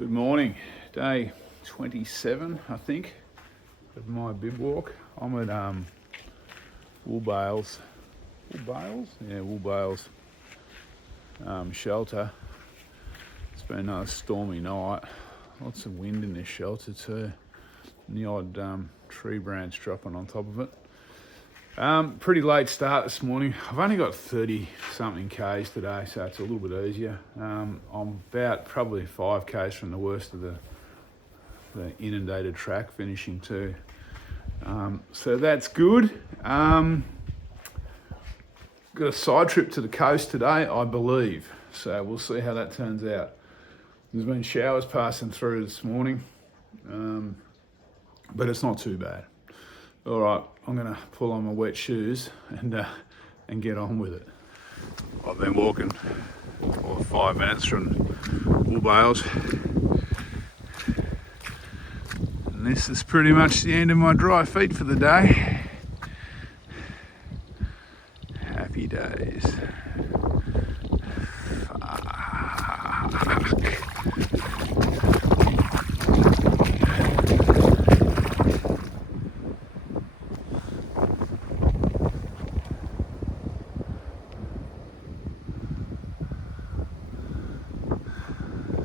Good morning, day 27 I think of my bib walk. I'm at Woolbales, Woolbales shelter. It's been another stormy night, lots of wind in this shelter too, and the odd tree branch dropping on top of it. Pretty late start this morning. I've only got 30 something k's today, so it's a little bit easier. I'm about probably 5 k's from the worst of the inundated track, finishing too. So that's good. Got a side trip to the coast today, I believe. So we'll see how that turns out. There's been showers passing through this morning, but it's not too bad. All right, I'm gonna pull on my wet shoes and get on with it. I've been walking for 5 minutes from Woolbales, and this is pretty much the end of my dry feet for the day. Happy days.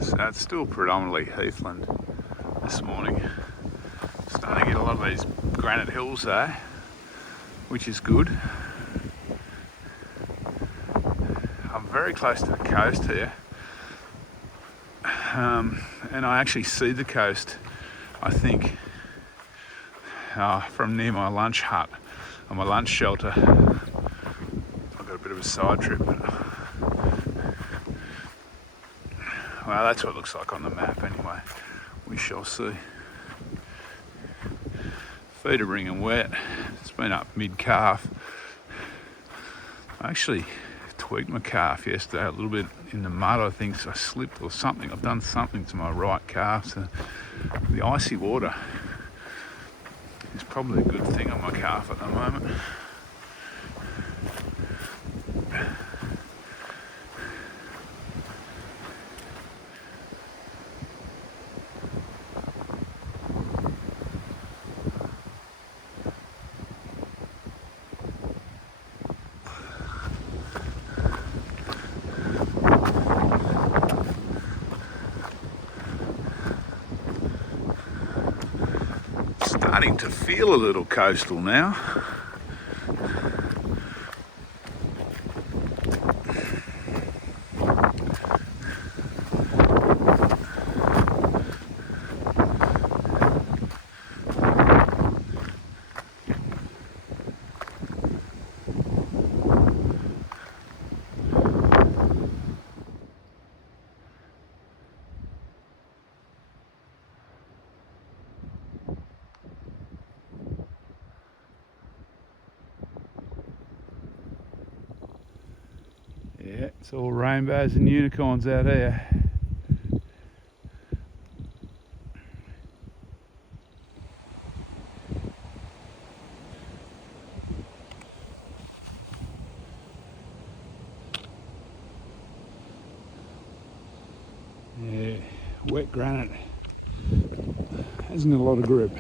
So it's still predominantly heathland this morning. Starting to get a lot of these granite hills there, which is good. I'm very close to the coast here, and I actually see the coast, I think, from near my lunch hut, or my lunch shelter. I've got a bit of a side trip, but well, that's what it looks like on the map anyway. We shall see. Feet are wringing wet. It's been up mid-calf. I actually tweaked my calf yesterday a little bit in the mud. I think I slipped or something. I've done something to my right calf. So the icy water is probably a good thing on my calf at the moment. Starting to feel a little coastal now. Yeah, it's all rainbows and unicorns out here. Yeah, wet granite hasn't got a lot of grip.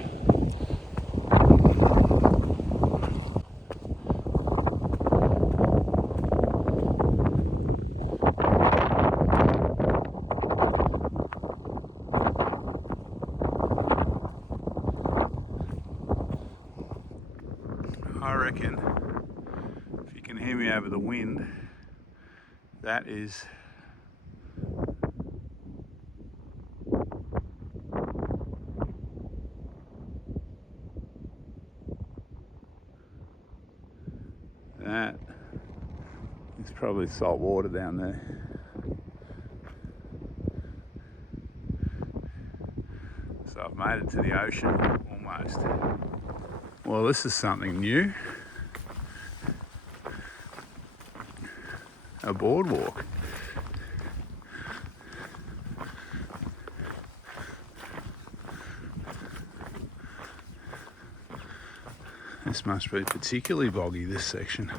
I reckon if you can hear me over the wind, that is it's probably salt water down there. So I've made it to the ocean almost. Well, this is something new. A boardwalk. This must be particularly boggy, this section.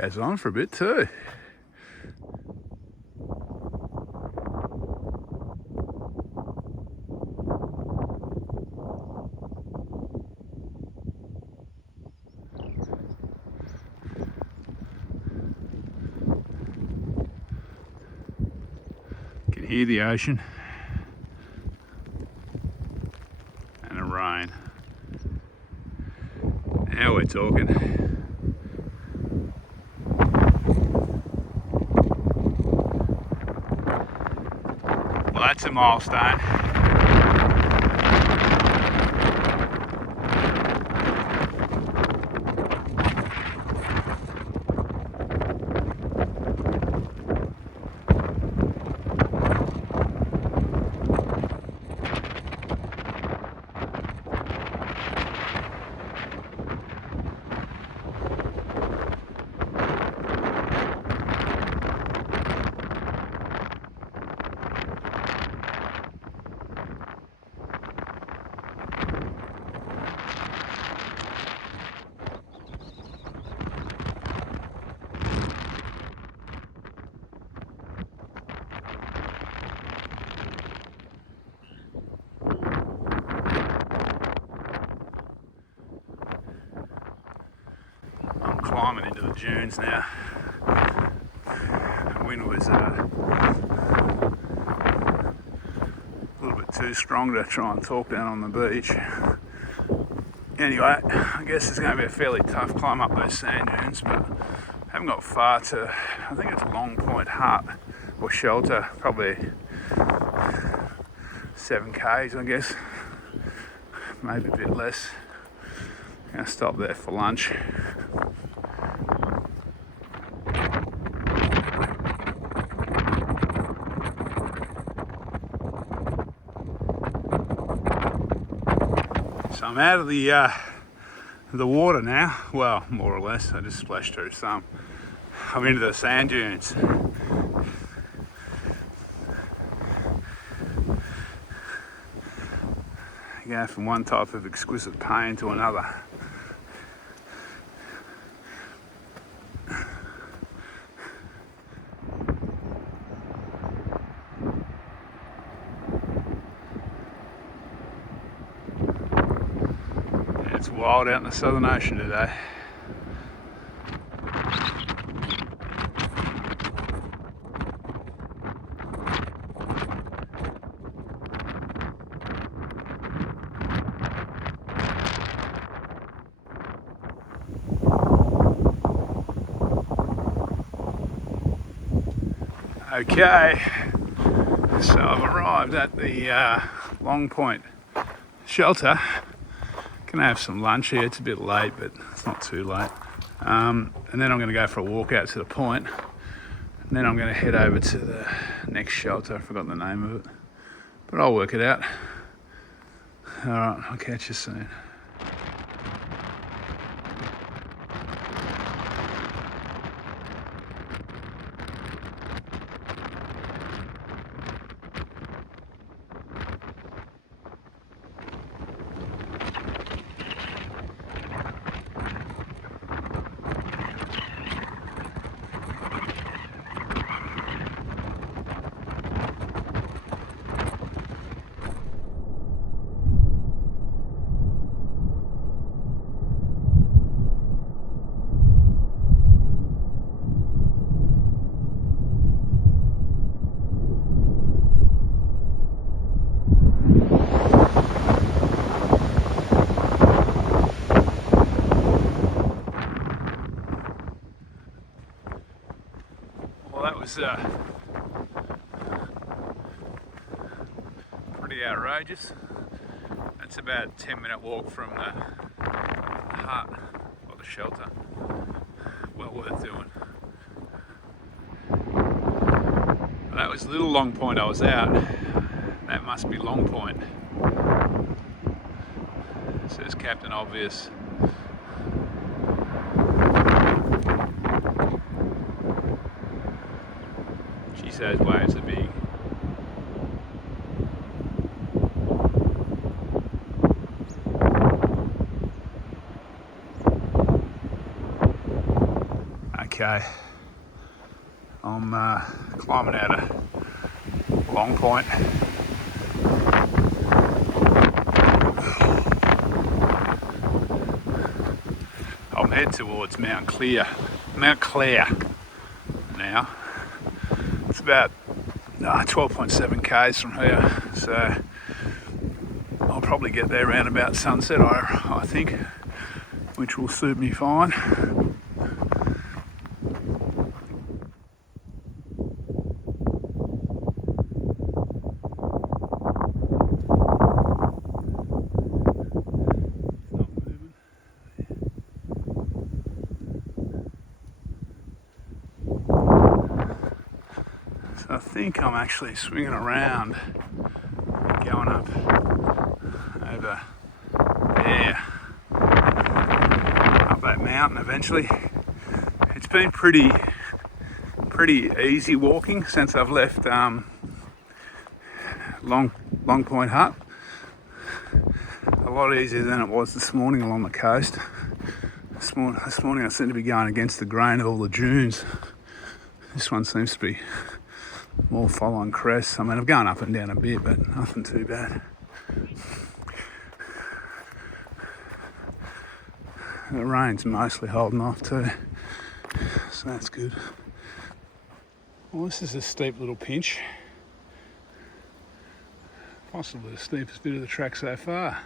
Goes on for a bit too. Can hear the ocean and the rain. Now we're talking. Well, that's a milestone. Climbing into the dunes now. The wind was a little bit too strong to try and talk down on the beach. Anyway, I guess it's going to be a fairly tough climb up those sand dunes, but I haven't got far to, I think it's Long Point Hut or Shelter, probably 7 k's I guess, maybe a bit less. I'm going to stop there for lunch. So I'm out of the water now. Well, more or less. I just splashed through some. I'm into the sand dunes. Going from one type of exquisite pain to another. It's wild out in the Southern Ocean today. Okay, so I've arrived at the Long Point Shelter. Gonna have some lunch here. It's a bit late, but it's not too late. And then I'm gonna go for a walk out to the point. And then I'm gonna head over to the next shelter. I forgot the name of it, but I'll work it out. All right, I'll catch you soon. Well, that was pretty outrageous. That's about a 10-minute walk from the hut or the shelter. Well worth doing. Well, that was Little Long Point I was out. That must be Long Point. It says Captain Obvious. Geez, those waves are big. 3k. I'm climbing out a long point. I'm heading towards Mt Clare now. It's about 12.7 k's from here, so I'll probably get there around about sunset, I think, which will suit me fine. I think I'm actually swinging around, going up over there, up that mountain eventually. It's been pretty easy walking since I've left Long Point Hut. A lot easier than it was this morning along the coast. This morning I seem to be going against the grain of all the dunes. This one seems to be more following crests. I mean, I've gone up and down a bit, but nothing too bad. The rain's mostly holding off too, so that's good. Well, this is a steep little pinch. Possibly the steepest bit of the track so far.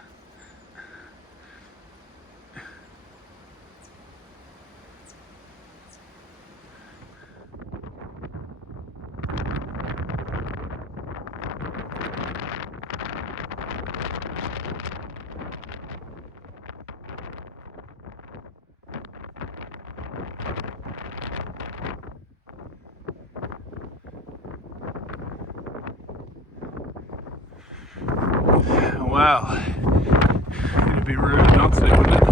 Wow, it'd be rude not to, wouldn't it?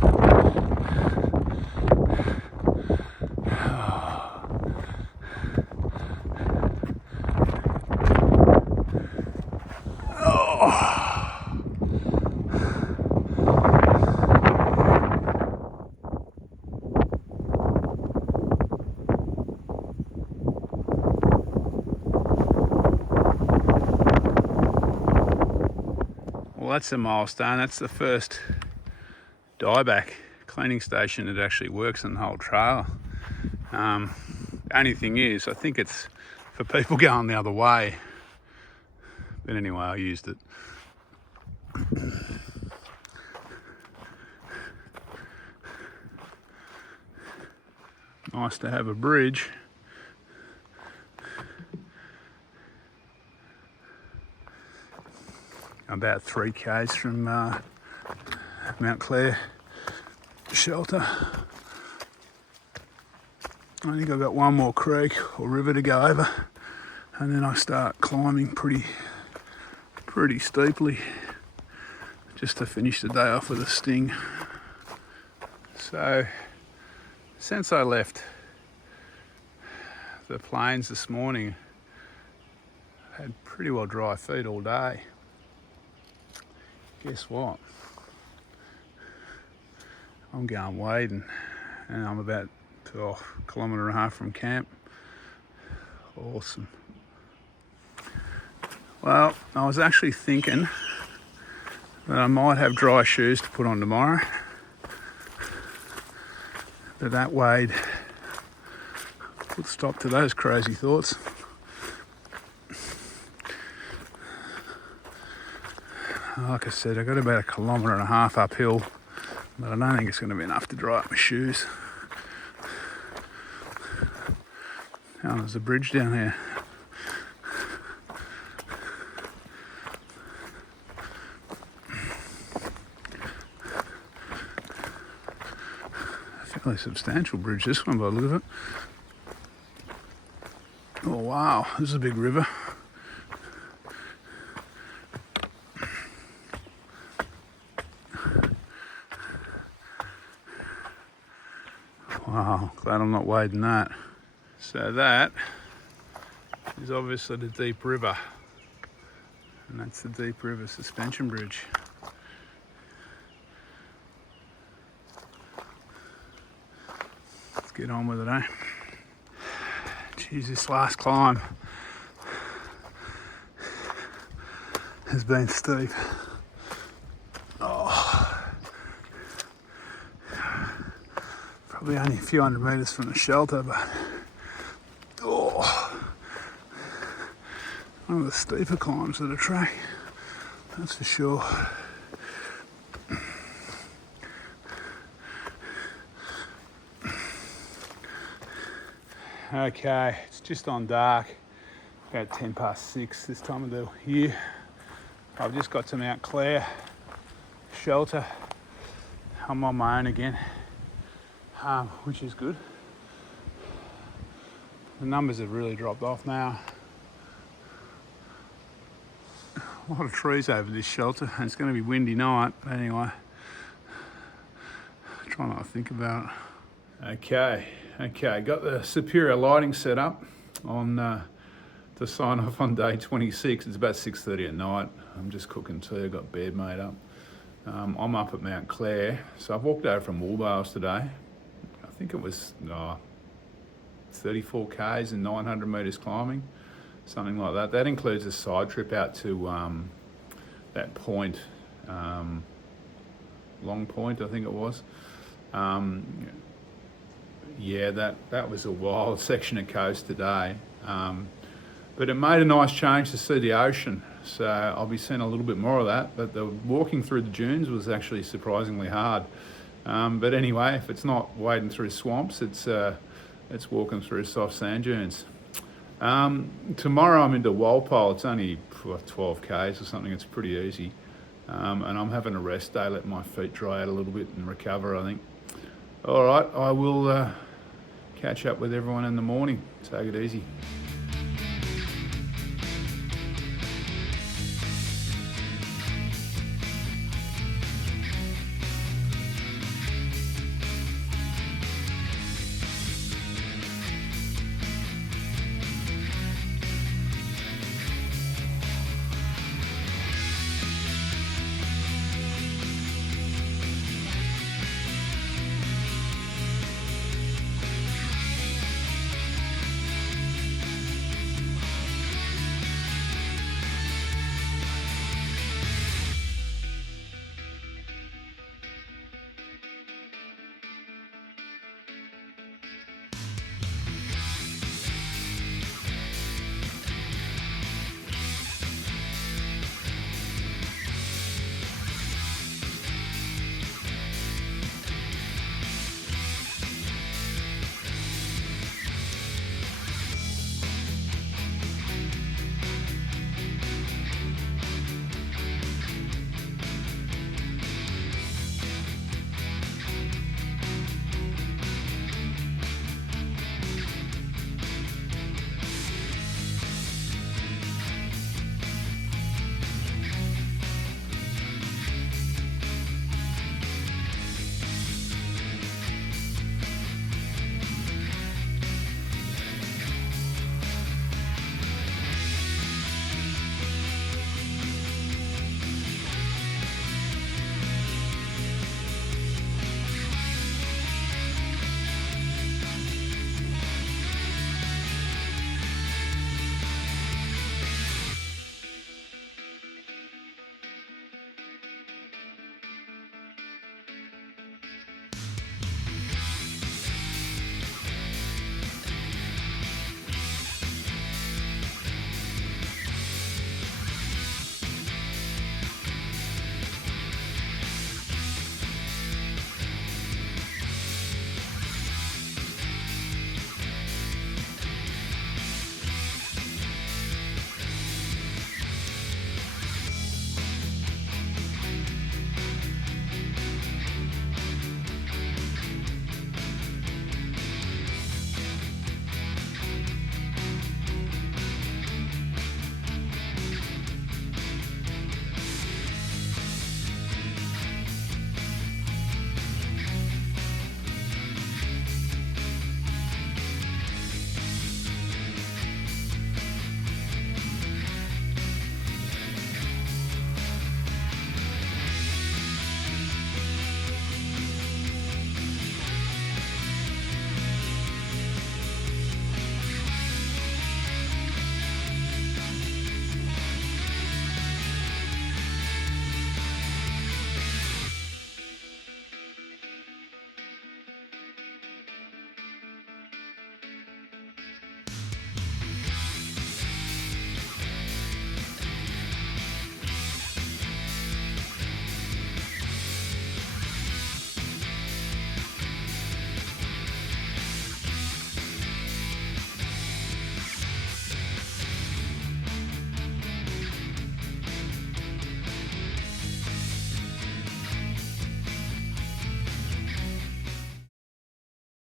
Well, that's a milestone. That's the first dieback cleaning station that actually works on the whole trail. Only thing is, I think it's for people going the other way. But anyway, I used it. Nice to have a bridge. About 3 k's from Mt Clare Shelter. I think I've got one more creek or river to go over, and then I start climbing pretty steeply, just to finish the day off with a sting. So since I left the plains this morning, I had pretty well dry feet all day. Guess what? I'm going wading, and I'm about a kilometre and a half from camp. Awesome. Well, I was actually thinking that I might have dry shoes to put on tomorrow. But that wade put stop to those crazy thoughts. Like I said, I got about 1.5 kilometres uphill, but I don't think it's going to be enough to dry up my shoes. Oh, there's a bridge down here. A fairly substantial bridge, this one, by the look of it. Oh wow, this is a big river. Wow, glad I'm not wading that. So that is obviously the deep river, and that's the deep river suspension bridge. Let's get on with it, eh? Geez, this last climb has been steep. Oh, probably only a few hundred metres from the shelter, but oh, one of the steeper climbs of the track, that's for sure. Okay, it's just on dark, about 10 past 6 this time of the year. I've just got to Mt Clare Shelter. I'm on my own again, which is good. The numbers have really dropped off now. A lot of trees over this shelter, and it's going to be windy night. But anyway, try not to think about it. Okay, got the superior lighting set up on to sign off on day 26. It's about 6:30 at night. I'm just cooking tea, got bed made up. I'm up at Mt Clare, so I've walked over from Woolbales today. I think it was 34 k's and 900 metres climbing, something like that. That includes a side trip out to that point, Long Point, I think it was. Yeah, that was a wild section of coast today. But it made a nice change to see the ocean, so I'll be seeing a little bit more of that. But the walking through the dunes was actually surprisingly hard. But anyway, if it's not wading through swamps, it's walking through soft sand dunes. Tomorrow I'm into Woolbales. It's only 12 k's or something. It's pretty easy. And I'm having a rest day, let my feet dry out a little bit and recover, I think. All right, I will catch up with everyone in the morning. Take it easy.